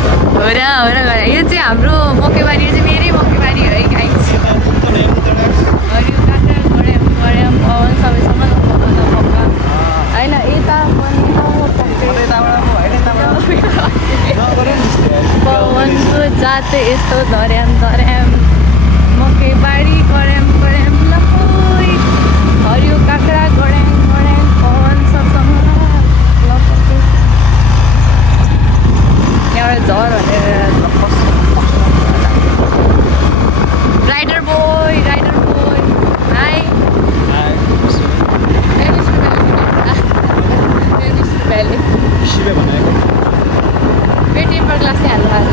हो र यो चाहिँ हाम्रो मकैबारी चाहिँ मेरै मकैबारी हो है गाइस हरियो काँक्रा गड्याम पवन सबैसँग होइन यता पनि पवनको जात यस्तो धर्याम मकैबारी गड्याम लपोइ हरियो काँक्रा गड्याम पवन सबसँग यहाँबाट झर भनेर राइडर बोय हाई पेटिएमबाट ग्लास चाहिँ हाल्नु आज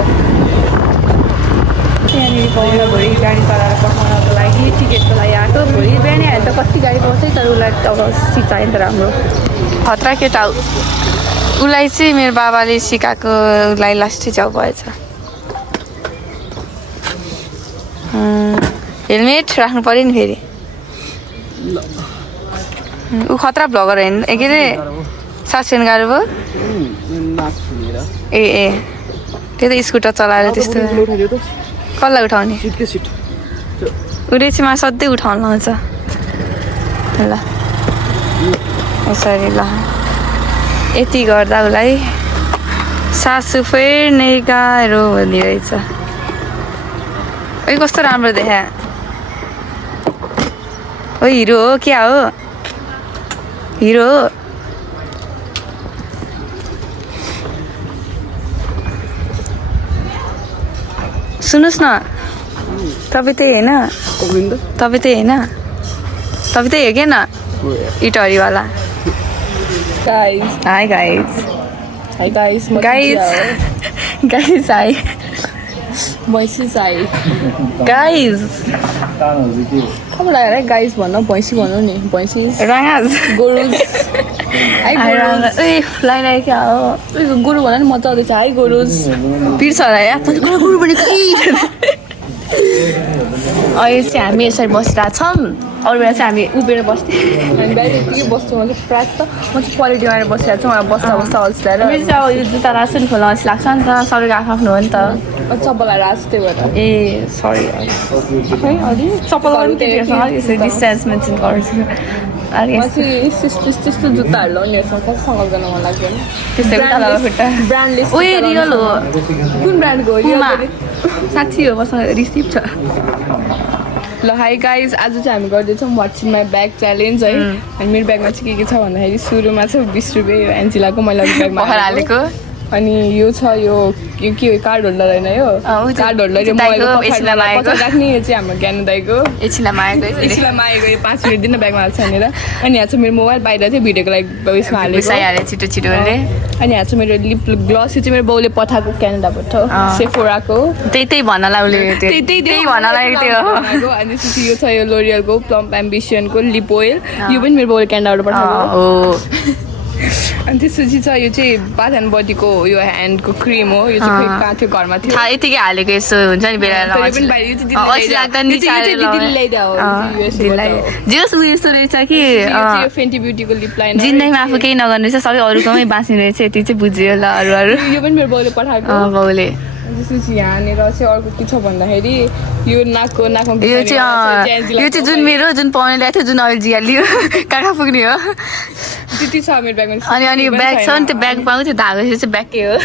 त्यहाँनिर पाउन भोलि गाडी चलाएर पठाउनको लागि टिकटको लागि आएको भोलि बिहानै हाल्यो त कति गाडी पाउँछ तर उसलाई अब सिट चाहियो नि त राम्रो खतरा केटा उसलाई चाहिँ मेरो बाबाले सिकाएको उसलाई लास्टै जाउ भएछ हेलमेट राख्नु पऱ्यो नि फेरि ऊ खतरा भ्लगर होइन के अरे सासपेन गाह्रो भयो ए त्यो त स्कुटर चलाएर त्यस्तो कसलाई उठाउने उसले चाहिँ सधैँ उठाउनु लाउँछ ल यसरी ल यति गर्दा उसलाई सासु फेर्ने गाह्रो भनिरहेछ ओ कस्तो राम्रो देखा ओ हिरो हो क्या हो हिरो हो सुन्नुहोस् न तपाईँ त्यही होइन तपाईँ त्यही होइन तपाईँ त्यही हो क्या न इटहरीवाला हाई गाइज हाई भैँसी चाहिँ गाइज तपाईँलाई हेर गाइस भन्नु भैँसी भन्नु नि भैँसी राज गोरु फ्लाइरहेको क्या हो गोरु भन्दा नि मजा आउँदैछ है गोरु पिर्छ होला या गोरु भनेको अहिले चाहिँ हामी यसरी बसिरहेको छौँ अरू बेला चाहिँ हामी उभिएर बस्थ्यौँ हामी बाहिर यतिकै बस्छौँ प्रायः त म चाहिँ पलेटीमा बसिरहेको छु बस्दा अल्छी लगाएर मेरो चाहिँ अब यो जुत्ता राख्छ नि खोला अल्छी लाग्छ नि त सबैको आफ्नो हो नि त चप्पल राज त्यही भएर ए सरी चप्पल डिस्टेन्स मेन्टेन गर्छु त्यस्तो जुत्ताहरू लाउने कतिसँग जान मन लाग्दैन ब्रान्डले रियल हो कुन ब्रान्डको साथी हो मसँग रिसिभ छ ल हाई गाइज आज चाहिँ हामी गर्दैछौँ what's in my bag challenge है अनि मेरो ब्यागमा चाहिँ के छ भन्दाखेरि सुरुमा चाहिँ 20 रुपियाँ एन्जिलाको मैले ब्यागमा हालेको अनि यो छ यो के कार्ड होल्डर होइन यो कार्ड होल्डर राख्ने यो चाहिँ हाम्रो ज्ञानु दाइको एकछिनमा आएको यो 5 मिनट दिन ब्यागमा हाल्छ भनेर अनि यहाँ चाहिँ मेरो मोबाइल बाहिर चाहिँ भिडियोको लागि उयसमा हालेको छिटो अनि यहाँ चाहिँ मेरो लिप ग्लस यो चाहिँ मेरो बाउले पठाएको क्यानाडाबाट सेफोराको त्यही भन्नलाई उसले त्यही भन्नलाई त्यो अनि त्यसपछि यो छ यो लोरियलको प्लम्प एम्बिसनको लिप ओइल यो पनि मेरो बाउले क्यानाडाबाट पठाएको अनि त्यसपछि छ यो चाहिँ बाथ एन्ड बडीको यो ह्यान्डको क्रिम हो यो चाहिँ कहाँ थियो घरमा थियो यतिकै हालेको यस्तो हुन्छ नि बेला जेस ऊ यस्तो रहेछ कि फेन्टी ब्युटीको लिप लाइनर जिन्दगीमा आफू केही नगर्ने रहेछ सबै अरूकोमै बाँच्ने रहेछ यति चाहिँ बुझ्यो ल अरू यो पनि मेरो बाउले पठाएको बाउले त्यसपछि यहाँनिर चाहिँ अर्को के छ भन्दाखेरि यो नाकको यो चाहिँ जुन मेरो जुन पाउने ल्याएको थियो जुन अहिले जिहाल्यो कहाँ पुग्ने हो त्यति छ मेरो ब्यागमा अनि यो ब्याग छ नि त्यो ब्याग पाएको त्यो धागो चाहिँ ब्यागकै हो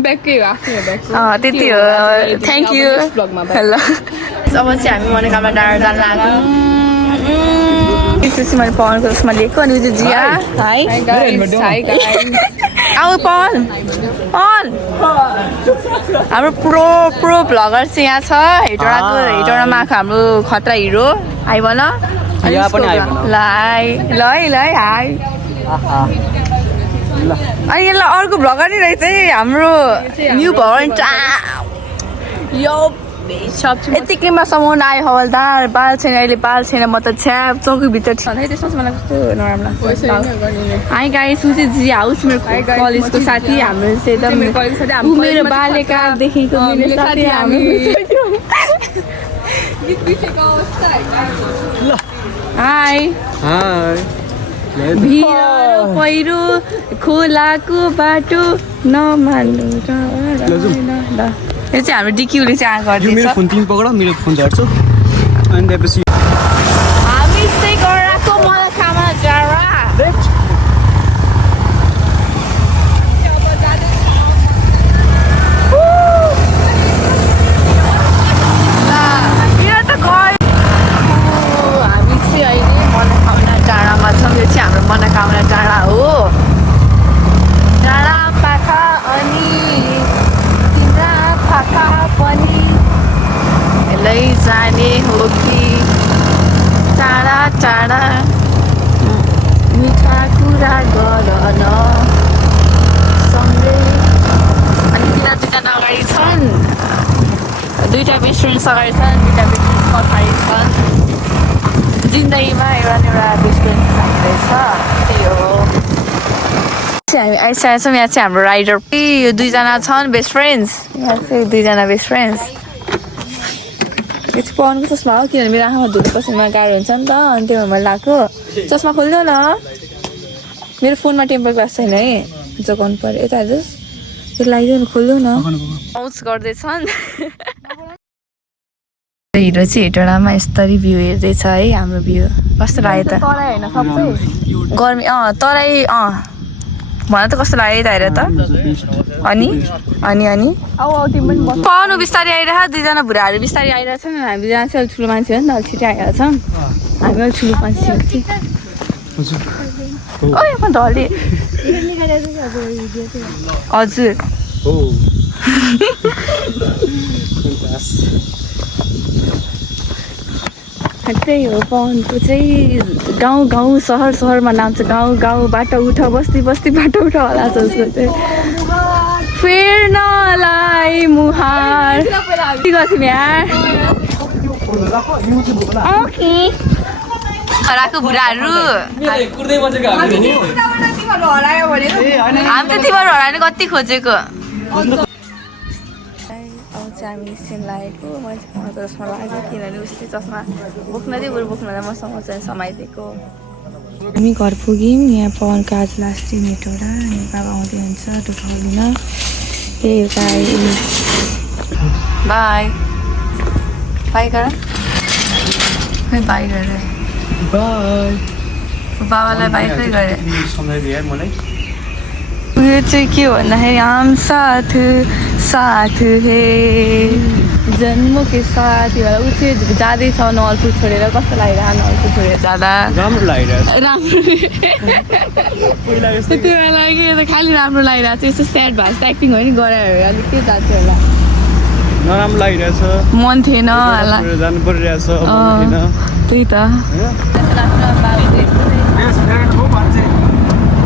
ब्यागकै हो आफ्नो ब्याग त्यति हो थ्याङ्क यू ल अब चाहिँ हामी मनोकामना डाँडा जान लाग्यौँ त्यसपछि मैले पवनको उसमा लिएको अनि यो चाहिँ जिया आऊ पवन हाम्रो प्रो भ्लगर चाहिँ यहाँ छ हेटौँडामा आएको हाम्रो खतरा हिरो आइ भन ल हाई अनि यसलाई अर्को भ्लगर नै रहेछ है हाम्रो न्यू भवन यो यतिकैमा समाउन आयो हवलदार बाल छैन अहिले बाल छैन म त छ्याप चौकीभित्र त्यसमा मलाई कस्तो नराम्रो लाग्छ हाई गाइस ऊ चाहिँ जी हाउस मेरो कलेजको साथी हाम्रो चाहिँ एकदम मेरो बाल्यकालदेखिको साथी हामी हाई भिर पहिरो खोलाको बाटो नमान्नु यो चाहिँ हाम्रो डिक्युले चाहिँ यो मेरो गर्दैछ फोन तिमी पक्ड मेरो फोन झर्छु अनि त्यसपछि हामी चाहिँ गराएको मनोकामना जरा हामी चाहिँ अहिले मनोकामना डाँडामा छौँ यो चाहिँ हाम्रो मनोकामना डाँडा हो डाँडा पाखा अनि तिम्रा पाखा पनि लैजाने हो कि टाढा टाढा मिठा कुरा गर न सँगै अनि तिनीहरू दुईजना अगाडि छन् दुईवटा बेस्ट फ्रेन्ड्स अगाडि छन् दुईवटा बेस्ट फ्रेन्ड्स पछाडि छन् जिन्दगीमा एउटा न एउटा बेस्ट फ्रेन्ड चाहिँदैछ त्यही हो हामी आइसकेको छौँ यहाँ चाहिँ हाम्रो राइडर यो दुईजना छन् बेस्ट फ्रेन्ड्स यहाँ चाहिँ दुईजना बेस्ट फ्रेन्ड्स यो चाहिँ पवनको चस्मा हो किनभने मेरो आँखामा धुलो पसिना गाह्रो हुन्छ नि त अनि त्यही भएर मैले लगाएको चस्मा खोल्नु न मेरो फोनमा टेम्पर ग्लास छैन है जोगाउनु पऱ्यो यता हेर्नुहोस् त्यो लगाइदियो नि खोल्नु न पहुँच गर्दैछन् हिरो चाहिँ हेटौँडामा यस्तरी भ्यू हेर्दैछ है हाम्रो भ्यू कस्तो लाग्यो त गर्मी तराई भन त कस्तो लाग्यो त हेर त अनि अनि अनि पाउनु बिस्तारै आइरहेको दुईजना बुढाहरू बिस्तारै आइरहेको छन् हामी दुईजना चाहिँ अलिक ठुलो मान्छे हो नि त अलिक छिटै आइरहेको छौँ हामी अलिक ठुलो मान्छे ढले हजुर त्यही हो पवनको चाहिँ गाउँ गाउँ सहर सहरमा नाम छ गाउँ गाउँ बाटो उठ बस्ती बस्ती बाटो उठ होला छ उसको चाहिँ फेर्नलाई मुहार के गर्छौँ यार खराको बुढाहरू हामी त तिमीहरू हराउने कति खोजेको हामी एकछिन लागेको मैले चस्मा लगाएको किनभने उसले चस्मा बोक्न दियो बरु बोक्न मसँग चाहिँ समाइदिएको हामी घर पुग्यौँ यहाँ पवनको आज लास्ट दिन हेटौँडा अनि बाबा आउँदै हुन्छ दुखाउदिन त्यही एउटा बाई बाई गर खै बाई गरे बाबालाई बाई खै गरे उयो चाहिँ के हो भन्दाखेरि हम साथ साथ हे जन्म के साथ ऊ चाहिँ जाँदैछ नलपुर छोडेर कस्तो लागिरहेको नलपुर छोडेर जाँदा राम्रो लागिरहेछ राम्रो त्यो लागि त खालि राम्रो लागिरहेको छ यस्तो स्याड भएको जस्तो एक्टिङ हो नि गरायो अलिक के जान्थ्यो होला नराम्रो लागिरहेछ मन थिएन होला जानु परिरहेछ त्यही त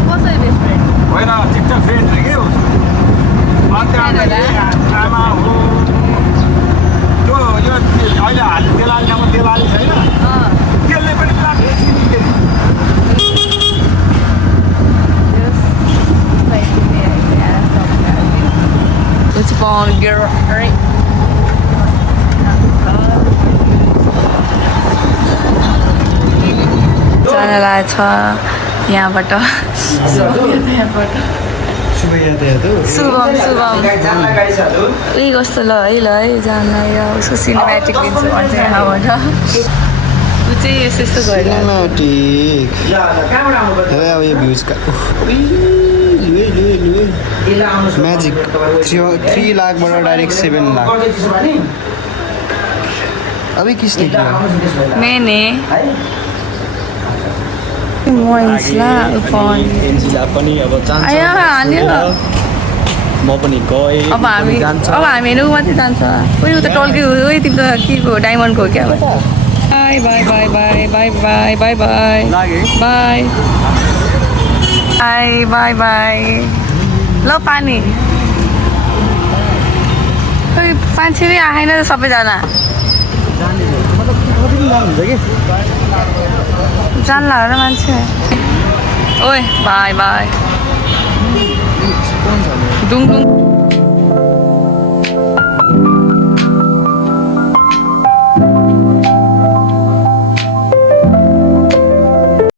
कसरी बेस्ट फ्रेन्ड होइन टिकटक फ्रेन्ड रे के हो अन्त आमा हो त्यो यो अहिले हाल तेलालीमा तेलाली छैन त्यसले पनि पुरा It's on girl, right? जानलाई छ यहाँबाट शुभम शुभम उही कस्तो ल है जानलाई उसको सिनेमेटिक लिन्छ भन्छ यहाँबाट ऊ चाहिँ यस्तो यस्तो गरेर अब यो भ्युजका म्याजिक 3 लाखबाट डाइरेक्ट 7 लाख अभी किसने किया मैंने मोइन्सला फोन एनजिला पनि अब जान्छ आयो हाल्यो म पनि गएँ अब हामीहरू मात्रै जान्छ उयो उता टल्के उयो तिमी त के को डायमन्डको क्या by by by by by by by by लागे बाई बाई बाई बाई ल पानी खोइ मान्छे नै आएन त सबैजना जानला हो र मान्छे ओए बाई बाई डुङ डुङ